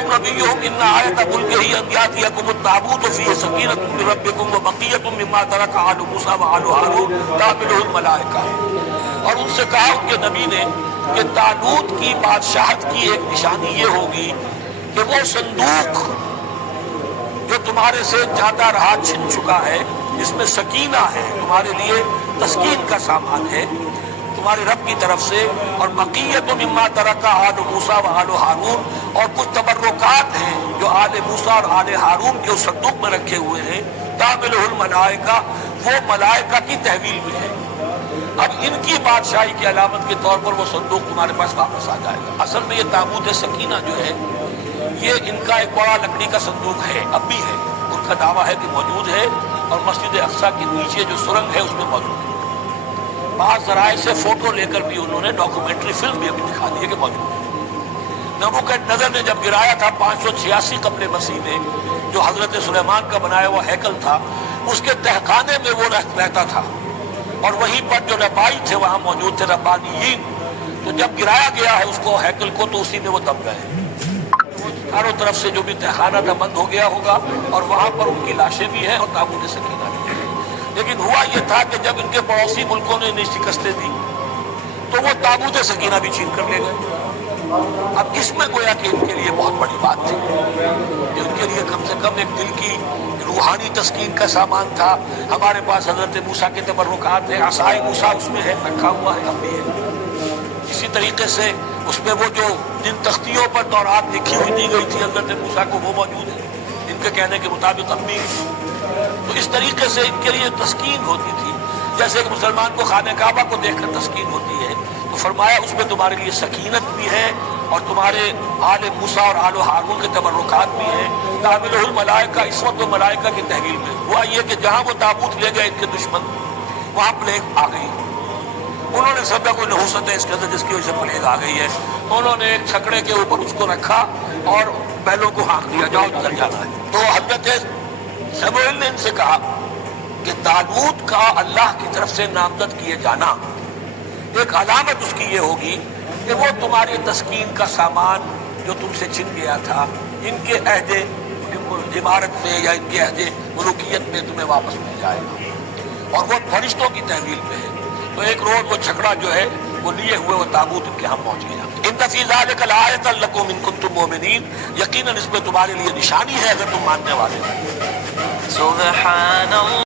لهم نبيهم إن آية ملكه أن يأتيكم التابوت فيه سكينة من ربكم وبقية مما ترك آل موسى وآل هارون تحمله الملائكة۔ اور ان سے کہا ان کے نبی نے کہ طالوت کی بادشاہت کی ایک نشانی یہ ہوگی کہ وہ صندوق جو تمہارے سے جاتا رہا چھن چکا ہے، جس میں سکینہ ہے، تمہارے لیے تسکین کا سامان ہے تمہارے رب کی طرف سے، اور بقیت مما ترک آل موسیٰ و آل ہارون، اور کچھ تبرکات ہیں جو آل موسیٰ اور آل ہارون کے اس صندوق میں رکھے ہوئے ہیں، تحملہ الملائکہ، وہ ملائکہ کی تحویل میں ہے۔ اب ان کی بادشاہی کی علامت کے طور پر وہ صندوق تمہارے پاس واپس آ جائے گا۔ اصل میں یہ تابوت سکینہ جو ہے یہ ان کا ایک بڑا لکڑی کا صندوق ہے، اب بھی ہے، ان کا دعویٰ ہے کہ موجود ہے، اور مسجد اقصیٰ کے نیچے جو سرنگ ہے اس میں موجود ہے۔ بعض ذرائع سے فوٹو لے کر بھی انہوں نے ڈاکومنٹری فلم بھی ابھی دکھا دی ہے کہ موجود ہے۔ نبوکدنضر نے جب گرایا تھا 586 قبل مسیح میں، جو حضرت سلیمان کا بنایا ہوا ہیکل تھا، اس کے تہخانے میں وہ رہتا تھا، اور وہیں پر جو ربائی تھے وہاں موجود تھے، ربانیین۔ تو جب گرایا گیا ہے اس کو ہیکل کو، تو اسی میں وہ دب گئے۔ چاروں طرف سے جو بھی تہخانہ تھا بند ہو گیا ہوگا، اور وہاں پر ان کی لاشیں بھی ہیں اور تابوت سکینہ بھی ہے۔ لیکن ہوا یہ تھا کہ جب ان کے پڑوسی ملکوں نے انہیں شکستیں دی تو وہ تابوت سکینہ بھی چھین کر لے گئے۔ اب اس میں گویا کہ ان کے لیے بہت بڑی بات تھی کہ ان کے لیے کم سے کم ایک دل کی روحانی تسکین کا سامان تھا۔ ہمارے پاس حضرت موسیٰ کے تبرکات ہیں، عصائے موسیٰ اس میں ہے، رکھا ہوا ہے، اب بھی ہے۔ اسی طریقے سے اس میں وہ جو جن تختیوں پر تورات لکھی ہوئی دی گئی تھی حضرت موسیٰ کو، وہ موجود ہے ان کے کہنے کے مطابق اب بھی ہے۔ تو اس طریقے سے ان کے لیے تسکین ہوتی تھی، جیسے کہ مسلمان کو خانہ کعبہ کو دیکھ کر تسکین ہوتی ہے، تو فرمایا اس میں تمہارے لیے سکینت بھی ہے، اور تمہارے آل موسیٰ اور آل ہارون کے تبرکات بھی ہیں۔ تحملہ الملائکہ، اس وقت وہ ملائکہ کی تحویل میں ہوا یہ کہ جہاں وہ تابوت لے گئے ان کے دشمن، وہاں پلیگ آ گئی۔ انہوں نے سمجھا کوئی نحوست ہے اس کے اندر جس کی وجہ سے پلیگ آ گئی ہے، انہوں نے ایک چھکڑے کے اوپر اس کو رکھا اور بیلوں کو ہانک دیا، جاؤ ادھر جانا ہے۔ تو حضرت سموئیل نے ان سے کہا کہ طالوت کا اللہ کی طرف سے نامزد کیے جانا ایک علامت اس کی یہ ہوگی کہ وہ تمہاری تسکین کا سامان جو تم سے چھن گیا تھا، ان کے عہد عمارت میں یا ان کے عہد ملوکیت میں تمہیں واپس مل جائے گا، اور وہ فرشتوں کی تحویل میں ہے۔ تو ایک روز وہ چھکڑا جو ہے وہ لیے ہوئے وہ تابوت ان کے ہم پہنچ گیا۔ ان فی ذلک لآیۃ لکم ان کنتم مؤمنین، یقیناً اس میں تمہارے لیے نشانی ہے اگر تم ماننے والے ہو۔ سبحان اللہ۔